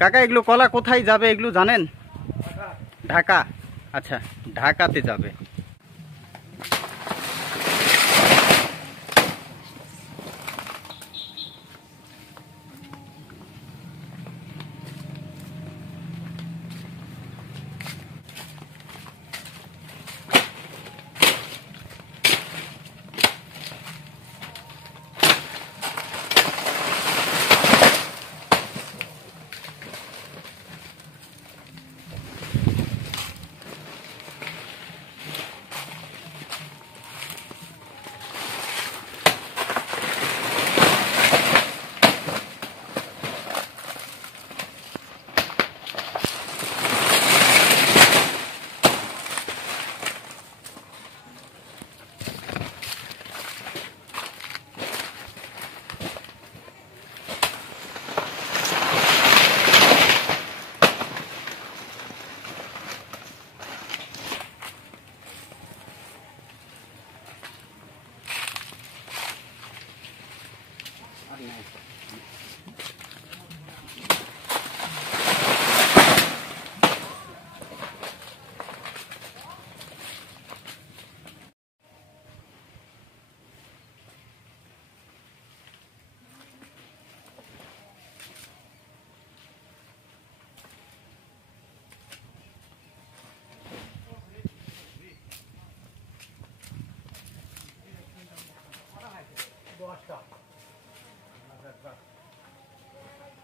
কাকা এগুলো কলা কোথায় যাবে এগুলো জানেন? ঢাকা। আচ্ছা, ঢাকাতে যাবে।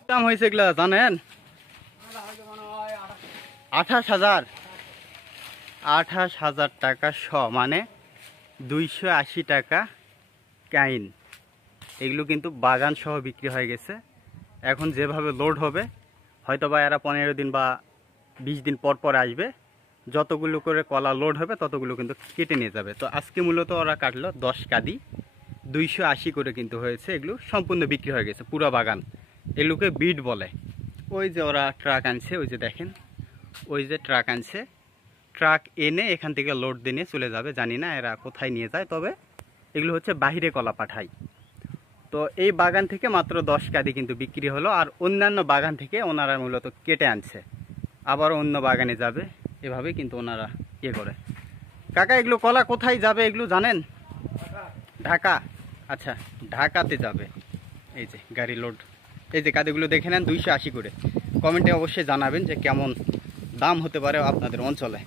দাম হয়েছে এগুলা জানেন? 28,000। 28,000 টাকা শ, মানে 280 টাকা কাইন। এগুলো কিন্তু বাগান সহ বিক্রি হয়ে গেছে। এখন যেভাবে লোড হবে, হয়তো বা এরা 15 দিন বা 20 দিন পর পর আসবে। যতগুলো করে কলা লোড হবে ততগুলো কিন্তু কেটে নিয়ে যাবে। তো আজকে মূলত ওরা কাটলো 10 কাদি, 280 করে কিন্তু হয়েছে। এগুলো সম্পূর্ণ বিক্রি হয়ে গেছে পুরো বাগান। এগুলোকে বিট বলে। ওই যে ওরা ট্রাক আনছে, ওই যে দেখেন, ওই যে ট্রাক আনছে। ট্রাক এনে এখান থেকে লোড দিয়ে চলে যাবে। জানি না এরা কোথায় নিয়ে যায়, তবে এগুলো হচ্ছে বাহিরে কলা পাঠায়। তো এই বাগান থেকে মাত্র 10 কাদি কিন্তু বিক্রি হলো। আর অন্যান্য বাগান থেকে ওনারা মূলত কেটে আনছে, আবার অন্য বাগানে যাবে। এভাবে কিন্তু ওনারা ইয়ে করে। কাকা এগুলো কলা কোথায় যাবে এগুলো জানেন? ঢাকা। আচ্ছা, ঢাকাতে যাবে। এই যে গাড়ি লোড, এই যে কাদিগুলো দেখে নেন 280 করে। কমেন্টে অবশ্যই জানাবেন যে কেমন দাম হতে পারে আপনাদের অঞ্চলে।